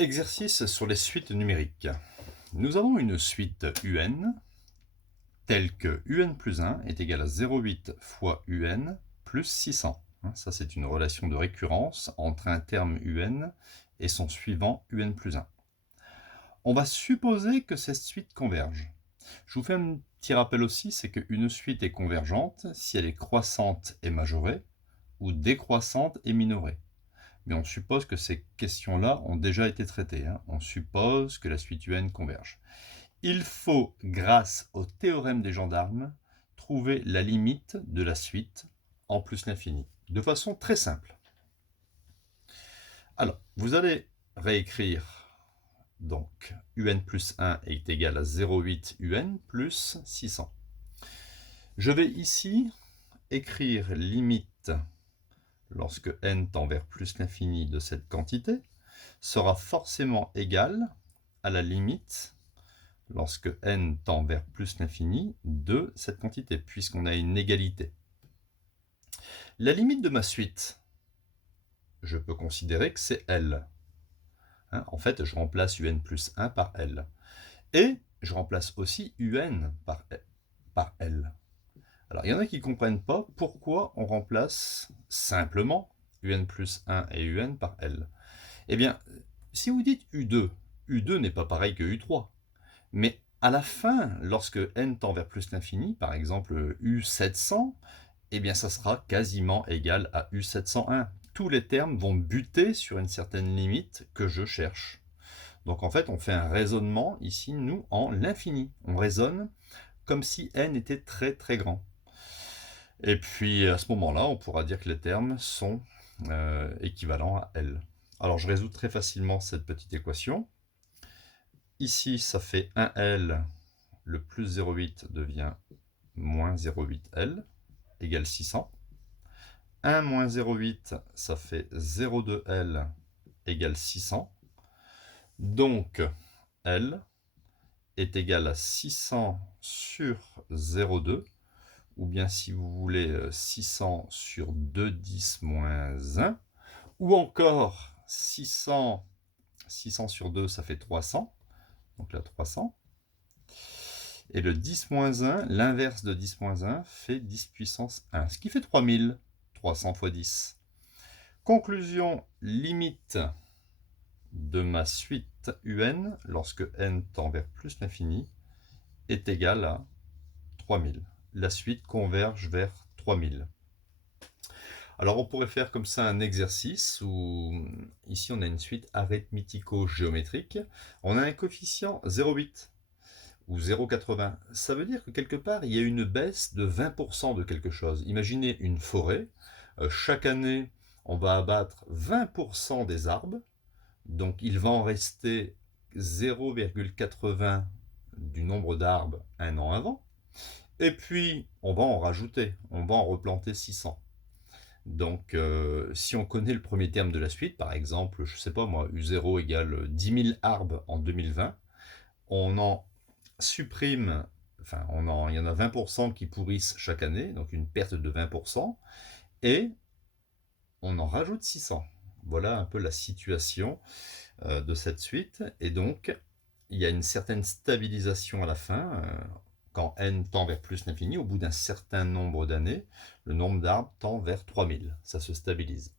Exercice sur les suites numériques. Nous avons une suite UN telle que UN plus 1 est égal à 0,8 fois UN plus 600. Ça, c'est une relation de récurrence entre un terme UN et son suivant UN plus 1. On va supposer que cette suite converge. Je vous fais un petit rappel aussi, c'est qu'une suite est convergente si elle est croissante et majorée ou décroissante et minorée. Mais on suppose que ces questions-là ont déjà été traitées. On suppose que la suite UN converge. Il faut, grâce au théorème des gendarmes, trouver la limite de la suite en plus l'infini, de façon très simple. Alors, vous allez réécrire, donc, UN plus 1 est égal à 0,8 UN plus 600. Je vais ici écrire limite lorsque n tend vers plus l'infini de cette quantité, sera forcément égal à la limite lorsque n tend vers plus l'infini de cette quantité, puisqu'on a une égalité. La limite de ma suite, je peux considérer que c'est L. En fait, je remplace UN plus 1 par L. Et je remplace aussi UN par L. Alors, il y en a qui ne comprennent pas pourquoi on remplace simplement UN plus 1 et UN par L. Eh bien, si vous dites U2, U2 n'est pas pareil que U3. Mais à la fin, lorsque n tend vers plus l'infini, par exemple U700, eh bien ça sera quasiment égal à U701. Tous les termes vont buter sur une certaine limite que je cherche. Donc en fait, on fait un raisonnement ici, nous, en l'infini. On raisonne comme si n était très très grand. Et puis à ce moment-là, on pourra dire que les termes sont équivalents à L. Alors je résous très facilement cette petite équation. Ici, ça fait 1L, le plus 0,8 devient moins 0,8L, égale 600. 1 moins 0,8, ça fait 0,2L, égale 600. Donc, L est égal à 600 sur 0,2, ou bien si vous voulez 600 sur 2,10 moins 1, ou encore 600 sur 2, ça fait 300, donc là 300. Et le 10 moins 1, l'inverse de 10 moins 1, fait 10 puissance 1, ce qui fait 3000, 300 fois 10. Conclusion, limite de ma suite UN, lorsque n tend vers plus l'infini, est égale à 3000. La suite converge vers 3000. Alors on pourrait faire comme ça un exercice où ici on a une suite arithmético-géométrique. On a un coefficient 0,8 ou 0,80. Ça veut dire que quelque part il y a une baisse de 20% de quelque chose. Imaginez une forêt. Chaque année on va abattre 20% des arbres. Donc il va en rester 0,80 du nombre d'arbres un an avant. Et puis on va en rajouter. On va en replanter 600. Donc, si on connaît le premier terme de la suite, par exemple, je ne sais pas moi, U0 égale 10 000 arbres en 2020, on en supprime, enfin, il y en a 20% qui pourrissent chaque année, donc une perte de 20%, et on en rajoute 600. Voilà un peu la situation de cette suite, et donc, il y a une certaine stabilisation à la fin, quand n tend vers plus l'infini, au bout d'un certain nombre d'années, le nombre d'arbres tend vers 3000. Ça se stabilise.